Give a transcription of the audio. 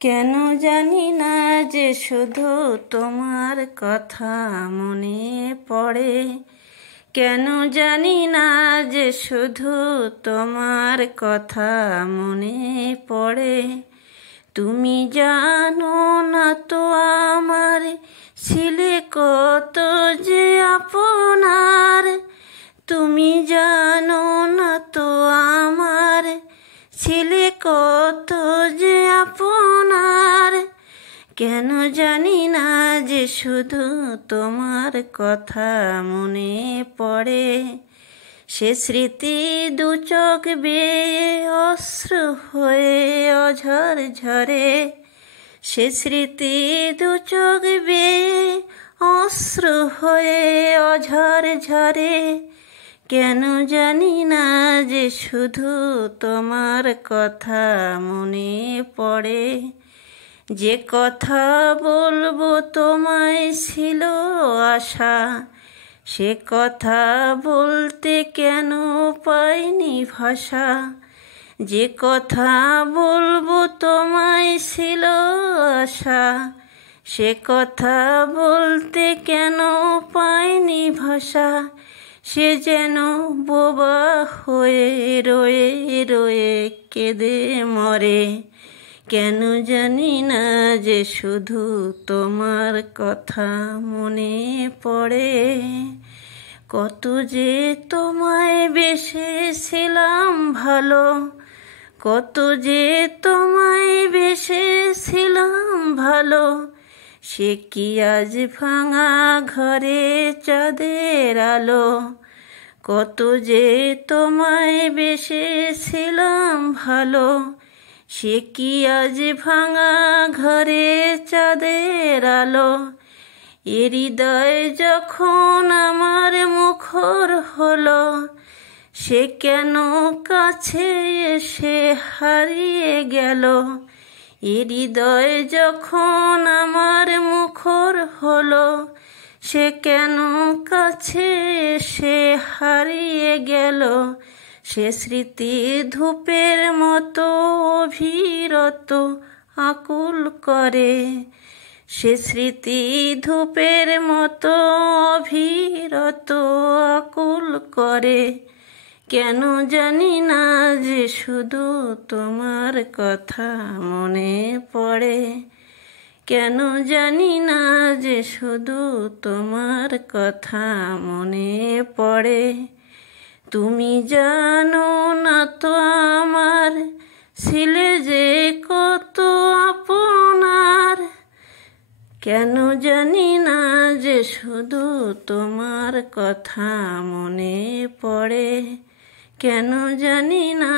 কেন জানি না যে শুধু তোমার কথা মনে পড়ে, কেন জানি না যে শুধু তোমার কথা মনে পড়ে। তুমি জানো না তো আমার ছিলে কত যে আপনার, তুমি জানো না তো আমার ছিলে কত যে আপনার। কেন জানি না যে শুধু তোমার কথা মনে পড়ে। সে স্মৃতি দু চোখ বেয়ে অশ্রু হয়ে অঝর ঝরে, সে স্মৃতি দু চোখ বেয়ে অশ্রু হয়ে অঝর ঝরে। কেন জানি না যে শুধু তোমার কথা মনে পড়ে। যে কথা বলবো তোমায় ছিল আশা, সে কথা বলতে কেন পাইনি ভাষা। যে কথা বলবো তোমায় ছিল আশা, সে কথা বলতে কেন পাইনি ভাষা। সে যেন বোবা হয়ে রয়ে রয়ে কেঁদে মরে। কেন জানি না যে শুধু তোমার কথা মনে পড়ে। কত যে তোমায় বেসেছিলাম ভালো, কত যে তোমায় বেসেছিলাম ভালো। সে কি আজ ভাঙা ঘরে চাঁদের আলো। কত যে তোমায় বেসেছিলাম ভালো, সে কি আজ ভাঙা ঘরে চাঁদের আলো। এ হৃদয় যখন আমার মুখর হলো, সে কেন কাছে এসে হারিয়ে গেল। এ হৃদয় যখন আমার মুখর হলো, সে কেন কাছে এসে হারিয়ে গেল। সে স্মৃতি ধূপের মতো অবিরত আকুল করে, সে স্মৃতি ধূপের মতো অবিরত আকুল করে। কেন জানি না যে শুধু তোমার কথা মনে পড়ে। কেন জানি না যে শুধু তোমার কথা মনে পড়ে। তুমি জানো না তো আমার ছিলে যে কত আপনার। কেন জানি না যে শুধু তোমার কথা মনে পড়ে। কেন জানি না।